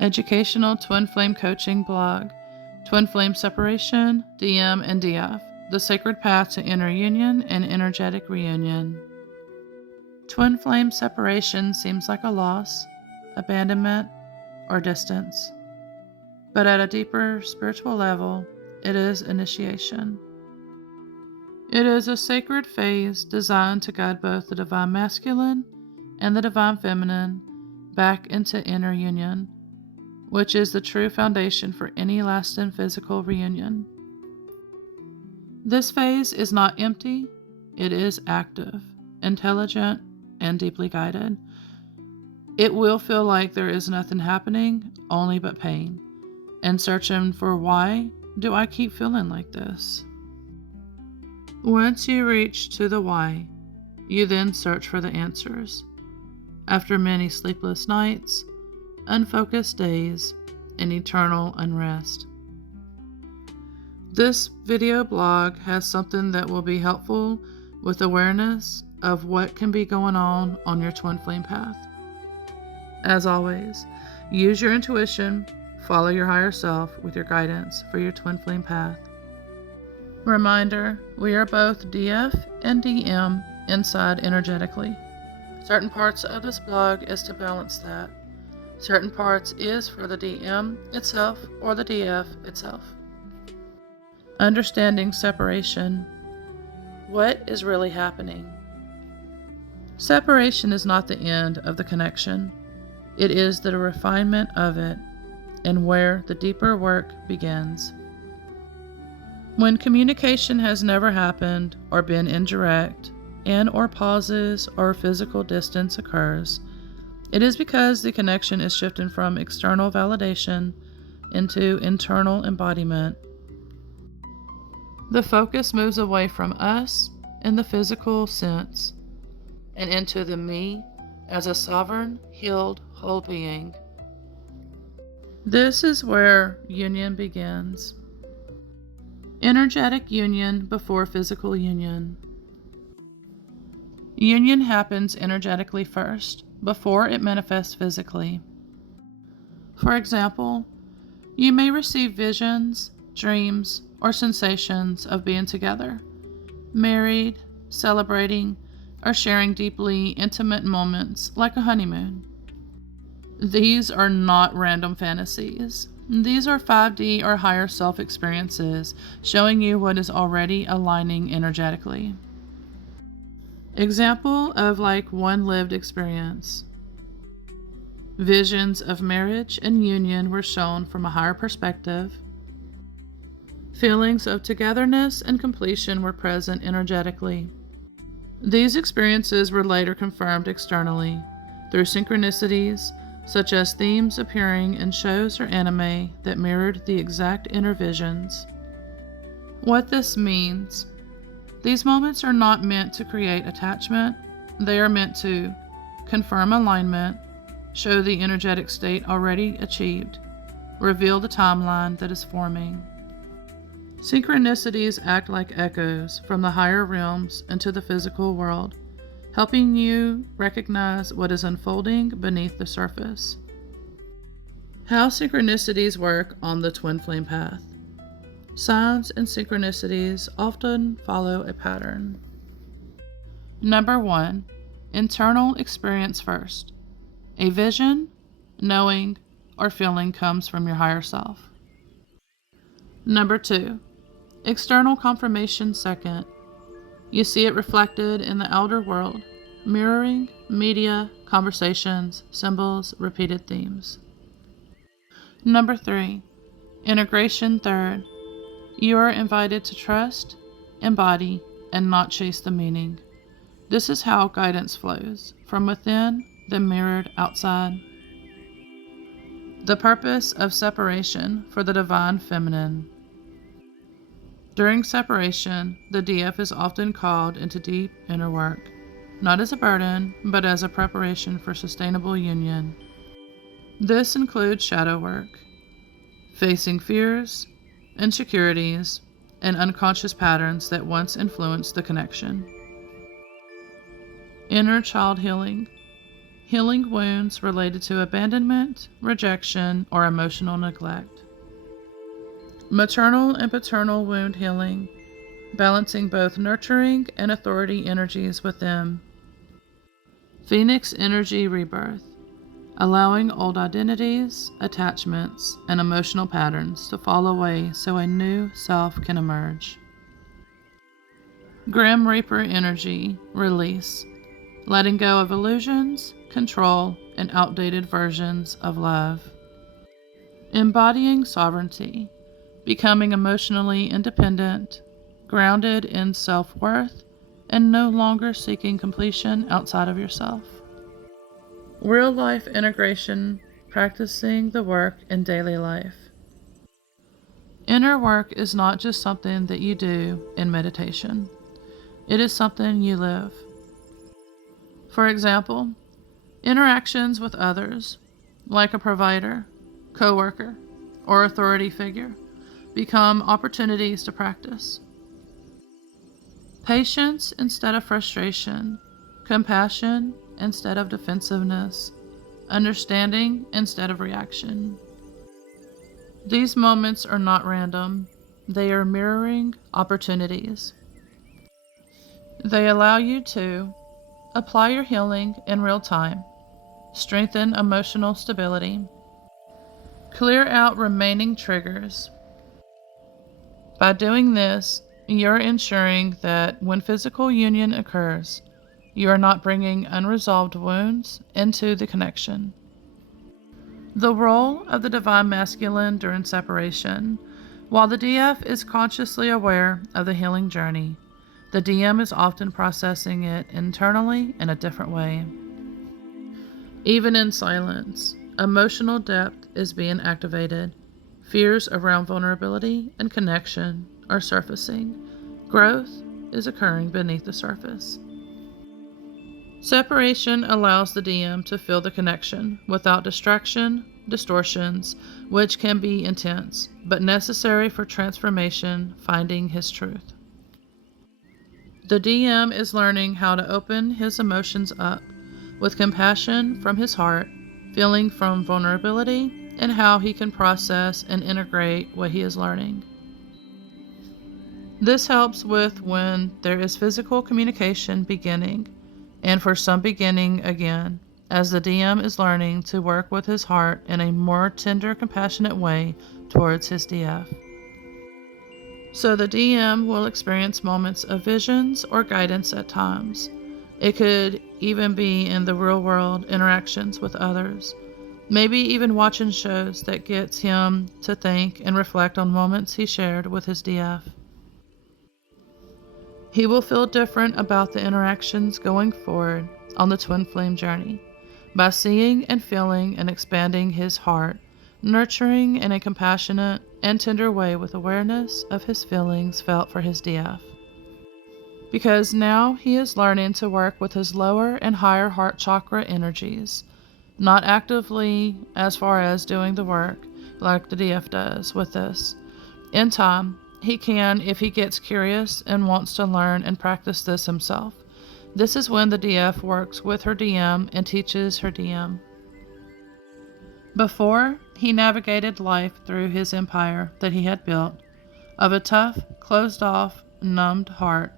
Educational Twin Flame Coaching blog, Twin Flame Separation, DM and DF, the sacred path to inner union and energetic reunion. Twin flame separation seems like a loss, abandonment, or distance. But at a deeper spiritual level, it is initiation. It is a sacred phase designed to guide both the divine masculine and the divine feminine back into inner union, which is the true foundation for any lasting physical reunion. This phase is not empty, it is active, intelligent, and deeply guided. It will feel like there is nothing happening, only but pain, and searching for why do I keep feeling like this? Once you reach to the why, you then search for the answers. After many sleepless nights, unfocused days, and eternal unrest. This video blog has something that will be helpful with awareness of what can be going on your twin flame path. As always, use your intuition, follow your higher self with your guidance for your twin flame path. Reminder, we are both DF and DM inside energetically. Certain parts of this blog is to balance that. Certain parts is for the DM itself or the DF itself. Understanding separation. What is really happening? Separation is not the end of the connection. It is the refinement of it and where the deeper work begins. When communication has never happened or been indirect and or pauses or physical distance occurs, it is because the connection is shifting from external validation into internal embodiment. The focus moves away from us in the physical sense and into the me as a sovereign, healed, whole being. This is where union begins. Energetic union before physical union. Union happens energetically first, before it manifests physically. For example, you may receive visions, dreams, or sensations of being together, married, celebrating, or sharing deeply intimate moments like a honeymoon. These are not random fantasies. These are 5D or higher self experiences showing you what is already aligning energetically. Example of one lived experience. Visions of marriage and union were shown from a higher perspective. Feelings of togetherness and completion were present energetically. These experiences were later confirmed externally through synchronicities, such as themes appearing in shows or anime that mirrored the exact inner visions. What this means: these moments are not meant to create attachment, they are meant to confirm alignment, show the energetic state already achieved, reveal the timeline that is forming. Synchronicities act like echoes from the higher realms into the physical world, helping you recognize what is unfolding beneath the surface. How synchronicities work on the twin flame path. Signs and synchronicities often follow a pattern. Number 1, internal experience first. A vision, knowing, or feeling comes from your higher self. Number 2, external confirmation second. You see it reflected in the outer world, mirroring, media, conversations, symbols, repeated themes. Number 3, integration third. You are invited to trust, embody, and not chase the meaning. This is how guidance flows, from within, then mirrored outside. The purpose of separation for the divine feminine. During separation, the DF is often called into deep inner work, not as a burden, but as a preparation for sustainable union. This includes shadow work, facing fears, insecurities, and unconscious patterns that once influenced the connection. Inner child healing. healing wounds related to abandonment, rejection, or emotional neglect. Maternal and paternal wound healing, balancing both nurturing and authority energies within. Phoenix energy rebirth, allowing old identities, attachments, and emotional patterns to fall away so a new self can emerge. Grim Reaper energy, release, letting go of illusions, control, and outdated versions of love. Embodying sovereignty, becoming emotionally independent, grounded in self-worth, and no longer seeking completion outside of yourself. Real-life integration, practicing the work in daily life. Inner work is not just something that you do in meditation. It is something you live. For example, interactions with others, like a provider, coworker, or authority figure, become opportunities to practice. Patience instead of frustration, compassion instead of defensiveness, understanding instead of reaction. These moments are not random, they are mirroring opportunities. They allow you to apply your healing in real time, strengthen emotional stability, clear out remaining triggers. By doing this, you're ensuring that when physical union occurs, you are not bringing unresolved wounds into the connection. The role of the Divine Masculine during separation. While the DF is consciously aware of the healing journey, the DM is often processing it internally in a different way. Even in silence, emotional depth is being activated. Fears around vulnerability and connection are surfacing. Growth is occurring beneath the surface. Separation allows the DM to feel the connection without distraction, distortions, which can be intense, but necessary for transformation, finding his truth. The DM is learning how to open his emotions up with compassion from his heart, feeling from vulnerability, and how he can process and integrate what he is learning. This helps with when there is physical communication beginning, and for some beginning again, as the DM is learning to work with his heart in a more tender, compassionate way towards his DF. So the DM will experience moments of visions or guidance at times. It could even be in the real world interactions with others, maybe even watching shows that gets him to think and reflect on moments he shared with his DF. He will feel different about the interactions going forward on the twin flame journey by seeing and feeling and expanding his heart, nurturing in a compassionate and tender way with awareness of his feelings felt for his DF. Because now he is learning to work with his lower and higher heart chakra energies, not actively as far as doing the work like the DF does with this. In time, he can if he gets curious and wants to learn and practice this himself. This is when the DF works with her DM and teaches her DM. Before, he navigated life through his empire that he had built of a tough, closed-off, numbed heart,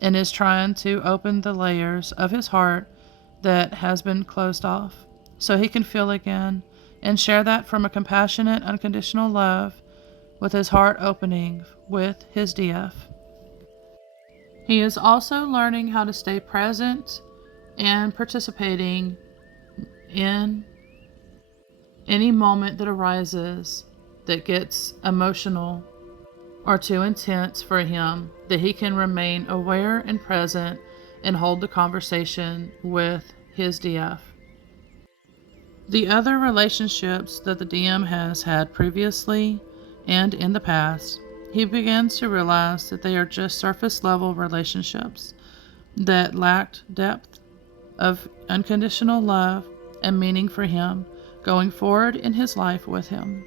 and is trying to open the layers of his heart that has been closed off so he can feel again and share that from a compassionate, unconditional love with his heart opening with his DF. He is also learning how to stay present and participating in any moment that arises that gets emotional or too intense for him, that he can remain aware and present and hold the conversation with his DF. The other relationships that the DM has had previously and in the past, he begins to realize that they are just surface level relationships that lacked depth of unconditional love and meaning for him going forward in his life with him.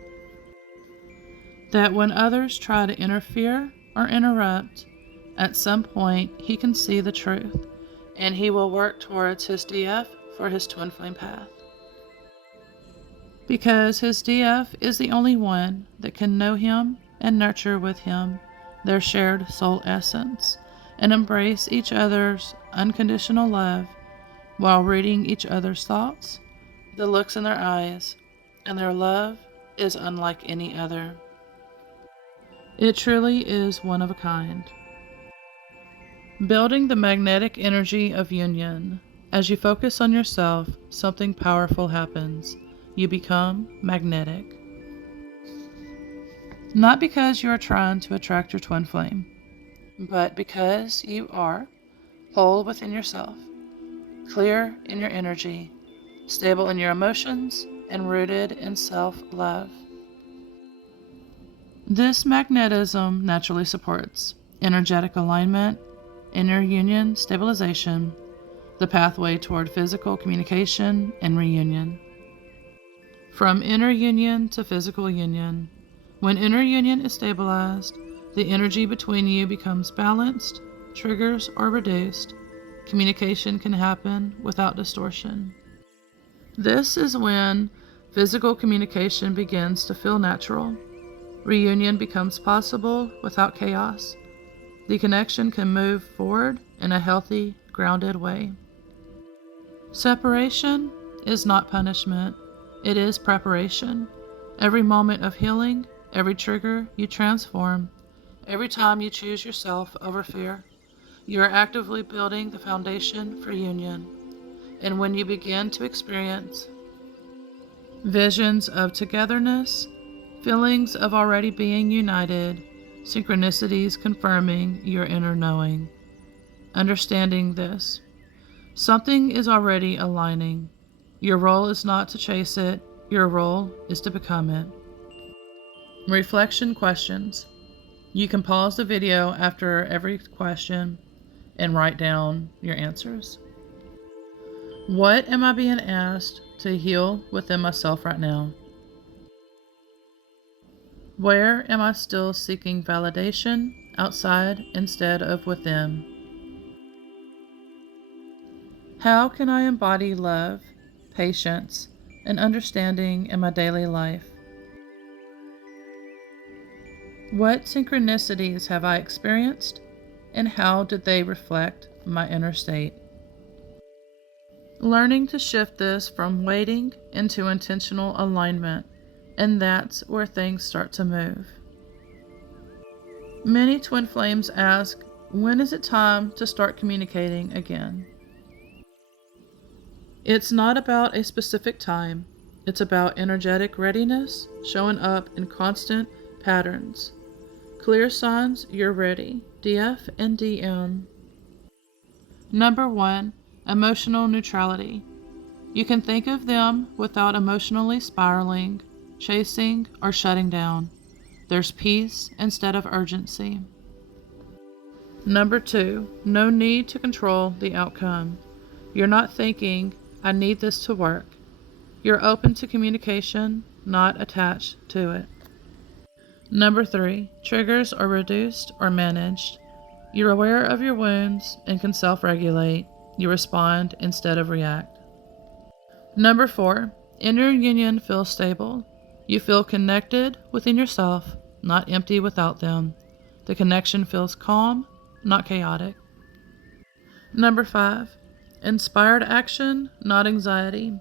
That when others try to interfere or interrupt, at some point he can see the truth, and he will work towards his DF for his twin flame path. Because his DF is the only one that can know him and nurture with him their shared soul essence and embrace each other's unconditional love while reading each other's thoughts, the looks in their eyes, and their love is unlike any other. It truly is one of a kind. Building the magnetic energy of union. As you focus on yourself, something powerful happens. You become magnetic. Not because you are trying to attract your twin flame, but because you are whole within yourself, clear in your energy, stable in your emotions, and rooted in self-love. This magnetism naturally supports energetic alignment, inner union stabilization, the pathway toward physical communication and reunion. From inner union to physical union. When inner union is stabilized, the energy between you becomes balanced, triggers are reduced, communication can happen without distortion. This is when physical communication begins to feel natural. Reunion becomes possible without chaos. The connection can move forward in a healthy, grounded way. Separation is not punishment, it is preparation. Every moment of healing, every trigger you transform, every time you choose yourself over fear, you are actively building the foundation for union. And when you begin to experience visions of togetherness, feelings of already being united, synchronicities confirming your inner knowing. Understanding this, something is already aligning. Your role is not to chase it, your role is to become it. Reflection questions. You can pause the video after every question and write down your answers. What am I being asked to heal within myself right now? Where am I still seeking validation outside instead of within? How can I embody love, patience, and understanding in my daily life? What synchronicities have I experienced, and how did they reflect my inner state? Learning to shift this from waiting into intentional alignment, and that's where things start to move. Many twin flames ask, when is it time to start communicating again? It's not about a specific time. It's about energetic readiness, showing up in constant patterns. Clear signs you're ready. DF and DM. Number 1, emotional neutrality. You can think of them without emotionally spiraling, chasing, or shutting down. There's peace instead of urgency. Number 2, no need to control the outcome. You're not thinking, I need this to work. You're open to communication, not attached to it. Number 3, triggers are reduced or managed. You're aware of your wounds and can self-regulate. You respond instead of react. Number 4, inner union feels stable. You feel connected within yourself, not empty without them. The connection feels calm, not chaotic. Number 5, inspired action, not anxiety.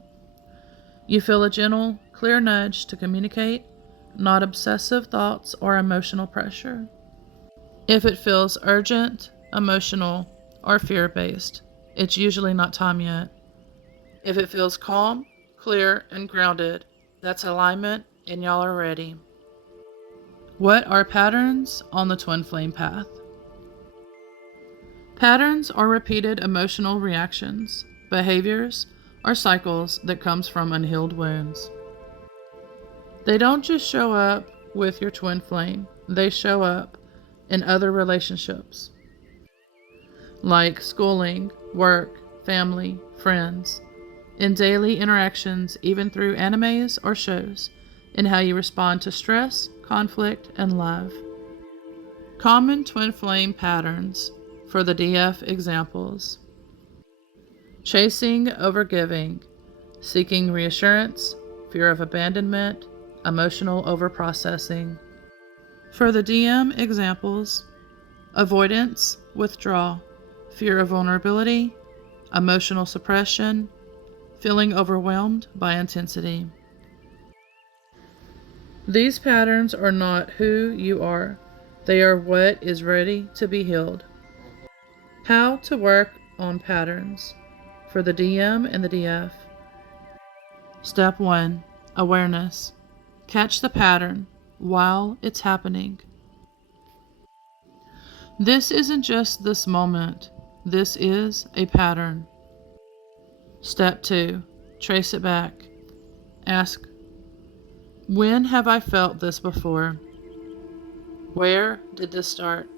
You feel a gentle, clear nudge to communicate, not obsessive thoughts or emotional pressure. If it feels urgent, emotional, or fear-based, it's usually not time yet. If it feels calm, clear, and grounded, that's alignment and y'all are ready. What are patterns on the twin flame path? Patterns are repeated emotional reactions, behaviors, or cycles that comes from unhealed wounds. They don't just show up with your twin flame, they show up in other relationships, like schooling, work, family, friends, in daily interactions, even through animes or shows, in how you respond to stress, conflict, and love. Common twin flame patterns for the DF examples. chasing over giving, seeking reassurance, fear of abandonment, emotional overprocessing. For the DM examples, avoidance, withdrawal, fear of vulnerability, emotional suppression, feeling overwhelmed by intensity. These patterns are not who you are. They are what is ready to be healed. How to work on patterns for the DM and the DF. Step 1. Awareness. Catch the pattern while it's happening. This isn't just this moment. This is a pattern. Step 2. Trace it back. Ask, when have I felt this before? Where did this start?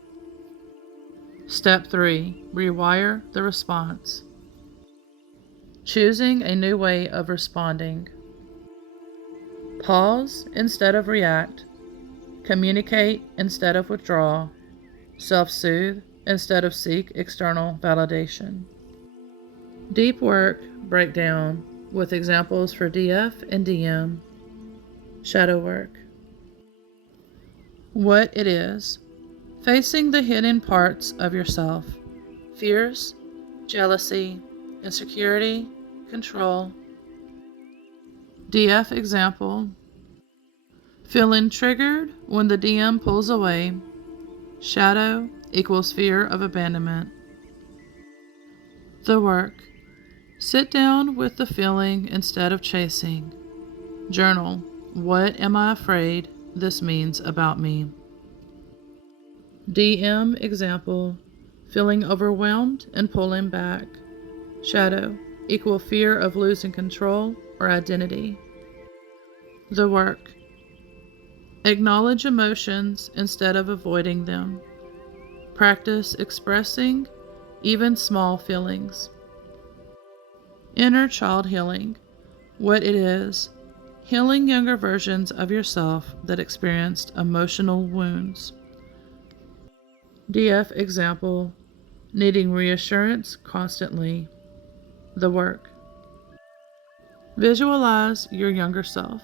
Step 3. Rewire the response. Choosing a new way of responding. Pause instead of react. Communicate instead of withdraw. Self-soothe instead of seek external validation. Deep work breakdown with examples for DF and DM. Shadow work. What it is. Facing the hidden parts of yourself. Fears, jealousy, insecurity, control. DF example. Feeling triggered when the DM pulls away. Shadow equals fear of abandonment. The work. Sit down with the feeling instead of chasing. Journal. What am I afraid this means about me? DM example. Feeling overwhelmed and pulling back. Shadow equal fear of losing control or identity. The work. Acknowledge emotions instead of avoiding them. Practice expressing even small feelings. Inner child healing. What it is. Healing younger versions of yourself that experienced emotional wounds. DF example. Needing reassurance constantly. The work. Visualize your younger self.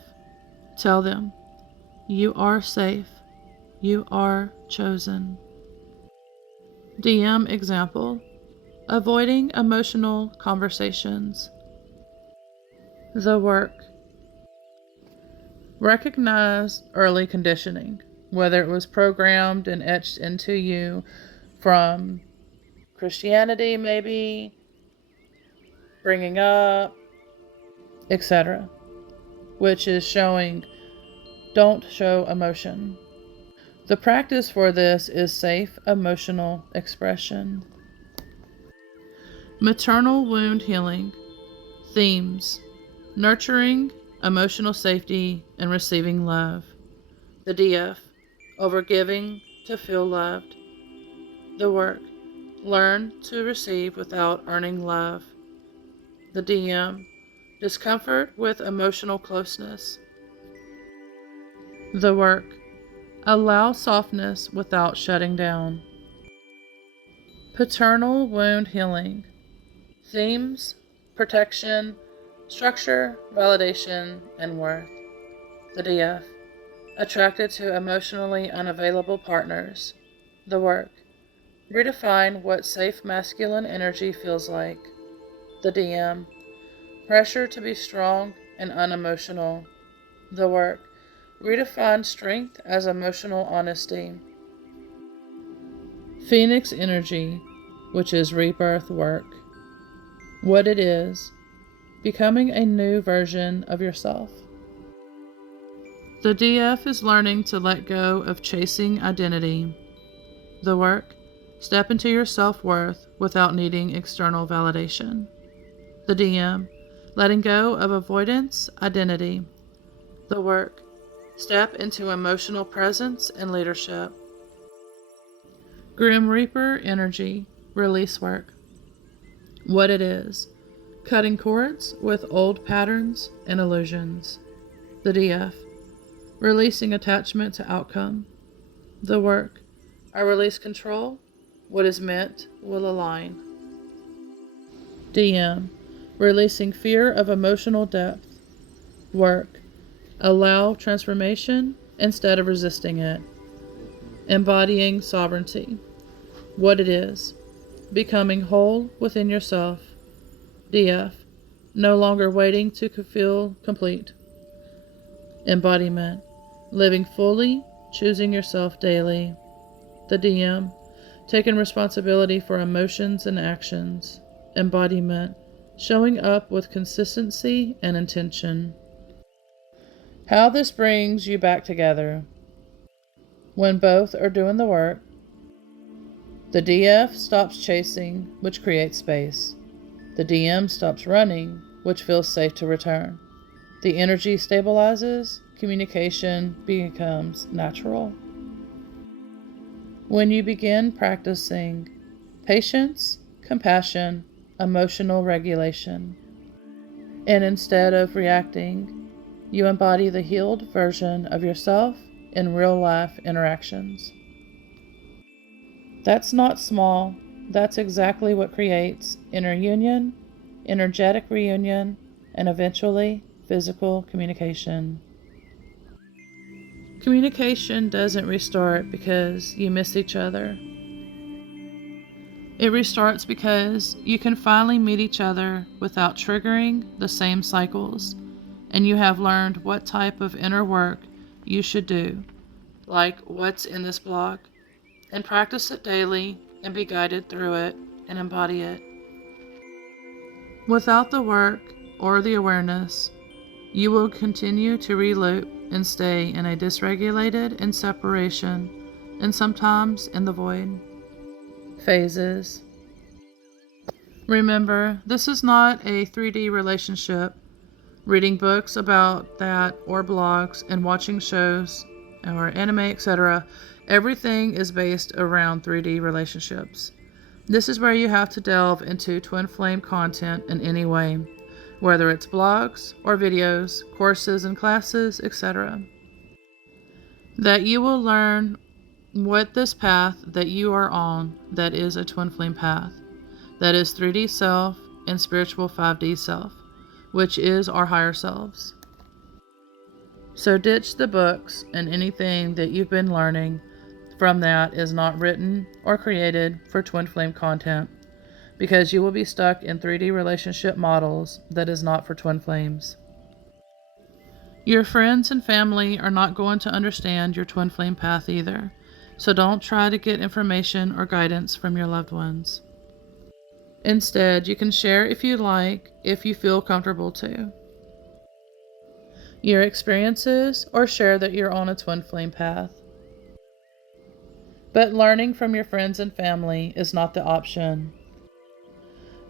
Tell them, you are safe. You are chosen. DM example. Avoiding emotional conversations. The work. Recognize early conditioning, whether it was programmed and etched into you from Christianity, maybe, bringing up, etc., which is showing don't show emotion. The practice for this is safe emotional expression. Maternal wound healing. Themes. Nurturing, emotional safety, and receiving love. The DF. Overgiving to feel loved. The work. Learn to receive without earning love. The DM. Discomfort with emotional closeness. The work. Allow softness without shutting down. Paternal wound healing. Themes, protection, structure, validation, and worth. The DF. Attracted to emotionally unavailable partners. The work. Redefine what safe masculine energy feels like. The DM. Pressure to be strong and unemotional. The work. Redefine strength as emotional honesty. Phoenix energy, which is rebirth work. What it is. Becoming a new version of yourself. The DF is learning to let go of chasing identity. The work. Step into your self-worth without needing external validation. The DM. Letting go of avoidance identity. The work. Step into emotional presence and leadership. Grim Reaper energy, release work. What it is. Cutting cords with old patterns and illusions. The DF. Releasing attachment to outcome. The work. I release control. What is meant will align. DM. Releasing fear of emotional depth. Work. Allow transformation instead of resisting it. Embodying sovereignty. What it is. Becoming whole within yourself. DF. No longer waiting to feel complete. Embodiment. Living fully, choosing yourself daily. The DM. Taking responsibility for emotions and actions. Embodiment. Showing up with consistency and intention. How this brings you back together. When both are doing the work, the DF stops chasing, which creates space. The DM stops running, which feels safe to return. The energy stabilizes, communication becomes natural. When you begin practicing patience, compassion, emotional regulation, and instead of reacting, you embody the healed version of yourself in real-life interactions. That's not small. That's exactly what creates inner union, energetic reunion, and eventually physical communication. Communication doesn't restart because you miss each other. It restarts because you can finally meet each other without triggering the same cycles, and you have learned what type of inner work you should do, like what's in this blog, and practice it daily and be guided through it and embody it. Without the work or the awareness, you will continue to reloop and stay in a dysregulated in separation and sometimes in the void. Phases. Remember, this is not a 3D relationship. Reading books about that or blogs and watching shows or anime, etc. Everything is based around 3D relationships. This is where you have to delve into twin flame content in any way, whether it's blogs or videos, courses and classes, etc. That you will learn what this path that you are on that is a twin flame path, that is 3D self and spiritual 5D self, which is our higher selves. So ditch the books, and anything that you've been learning from that is not written or created for twin flame content, because you will be stuck in 3D relationship models that is not for twin flames. Your friends and family are not going to understand your twin flame path either, so don't try to get information or guidance from your loved ones. Instead, you can share if you like, if you feel comfortable to. Your experiences, or share that you're on a twin flame path. But learning from your friends and family is not the option,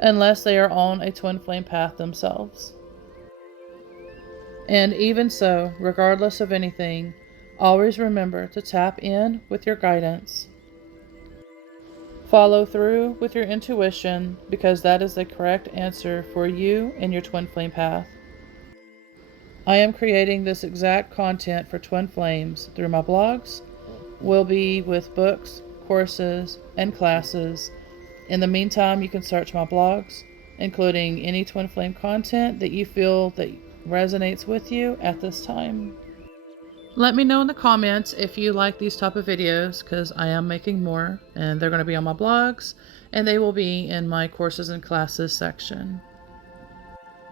unless they are on a twin flame path themselves. And even so, regardless of anything, always remember to tap in with your guidance. Follow through with your intuition, because that is the correct answer for you and your twin flame path. I am creating this exact content for twin flames through my blogs, will be with books, courses, and classes. In the meantime, you can search my blogs, including any twin flame content that you feel that resonates with you at this time. Let me know in the comments if you like these type of videos, because I am making more, and they're going to be on my blogs, and they will be in my courses and classes section.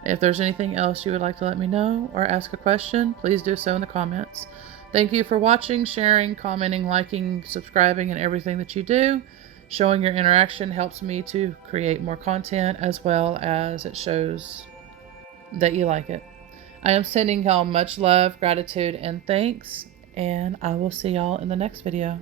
If there's anything else you would like to let me know or ask a question, please do so in the comments. Thank you for watching, sharing, commenting, liking, subscribing, and everything that you do. Showing your interaction helps me to create more content, as well as it shows that you like it. I am sending y'all much love, gratitude, and thanks, and I will see y'all in the next video.